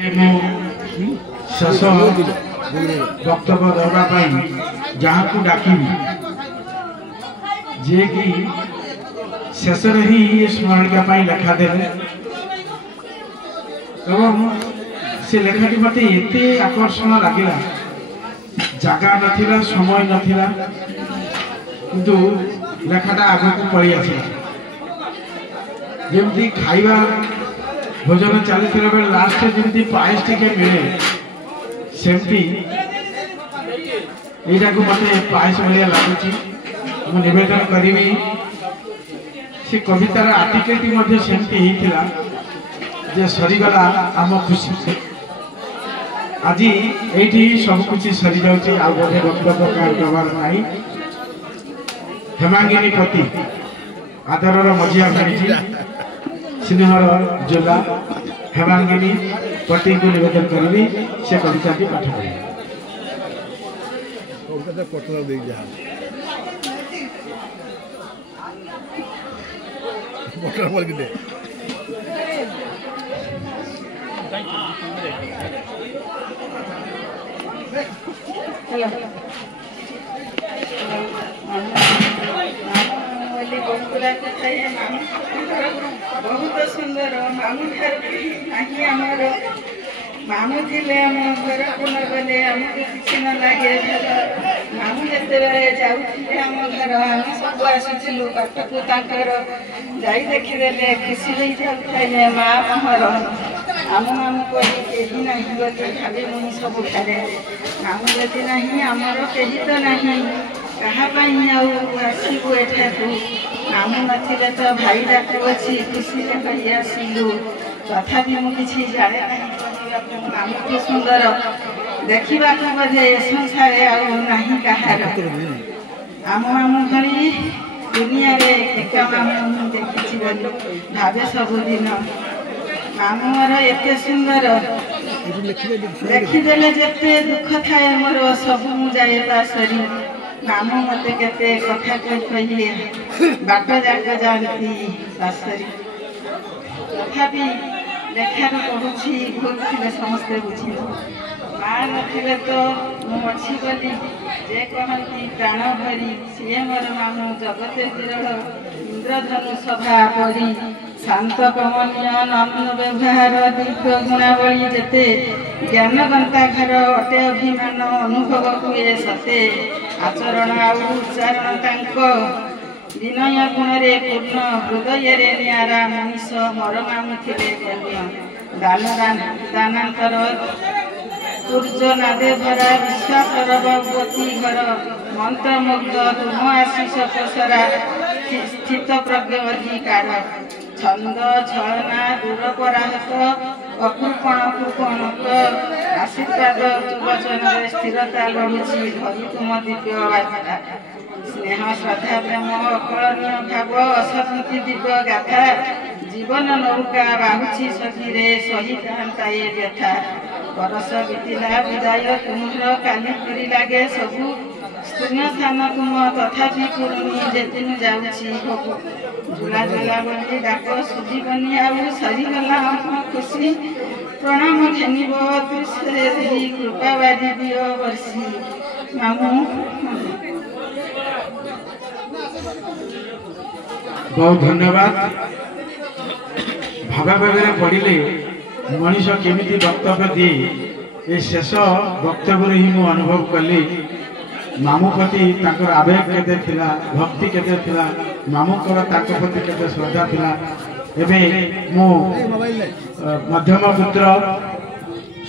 शेष वक्तव्य देवाई जहाँ को डाकिबी जे कि शेष ही स्मरणिका लेखा देले से लेखाटी मत एत आकर्षण लगे जगह नाला समय नाला किंतु लेखाटा आग को पड़ी आसला जमी खाइबा भोजन चलता बेले लास्ट जमी पायस टे मिले सेमती यहाँ को मत पायस भाया लगुच निवेदन करी से कवितार आर्टिकलटी सेमती होता जे सरीगला आम खुशी आज ये सब कुछ सरी जाऊँगी आ गए वक्तव्य कहबार ना हेमांगिनी पति आदरर मझिया भाई स्नेहर जोला हेमांगिनी पति को निवेदन करी से कविता पाठ पढ़े बहुत सुंदर मामू घर मामू थे घर को न गले आमको किसी न लगे मामू जिते जाऊे आम घर आम सब आसलु बाट को जा देखीदे खुशी हो जाए माँ मोहर आम मामू कही ना बोली भाभी मुझे सब घरे मामू जदि ना आमर कही तो ना कहापाई आसबू एठाकू मामू नथिले तो भाई डाकू अच्छी खुशी कही आसलु तथापि मुझे जाने मामू तो सुंदर देखा बोधे संसार आना कहार आम मामू भरी दुनिया एका मामू देखी भावे सबुदिन मामूर एत सुंदर देखीदे जिते दुख थाए मोर सब मुझे पासरी मामू मत के कथा कही बाट जाक जाती पासरी तथापि लेखार पढ़ुची भूल थे समस्ते बुझे माँ नथिले तो मुझी बोली जे कहती प्राण भरी सी मोर मामू जगते विरल इंद्रधनु सभा परी शांत कमनीय नम्र व्यवहार दीर्घ गुणावली जेते ज्ञान गंताघर अटे अभिमान अनुभव हुए सते आचरण आचारण तांको विनय गुण रे पूर्ण हृदय रे निरा मनीष मोर मामू थिले दानांतर सूर्य नादे भरा विश्वासर भगवती घर मंत्रमुग्ध तुम आशीष प्रसरा स्थित प्रज्ञ अधिकार छंद छलना दूर पराहत अकृपण कृपणक आशीर्वाद वचन स्थिरता लड़ुची धरी तुम दिव्य वार्ता स्नेह श्रद्धा प्रेम अकलनीय भाव असंति दिव्य गाथा जीवन नौका बाहुची सखीरे सही कांताए व्यथा बरस बीतला विदाय तुम्हार काली पुरी लगे सबू शून्य स्थान तुम तथापि पुरुणी जेदिन जाऊँगी हबू झुला झुला बोली डाक सुझीबनी आउ सरीगला हम खुशी प्रणाम घेनिब तुषे कृपा बारी दियो वर्षी मामू बहुत धन्यवाद भावावेगे पढ़ले मनीष केमी वक्तव्य दिए ये शेष वक्तव्य ही मु अनुभव कली मामू प्रति आवेग केते थिला भक्ति केते थिला मामू प्रति केते श्रद्धा थिला एबे मो मध्यम पुत्र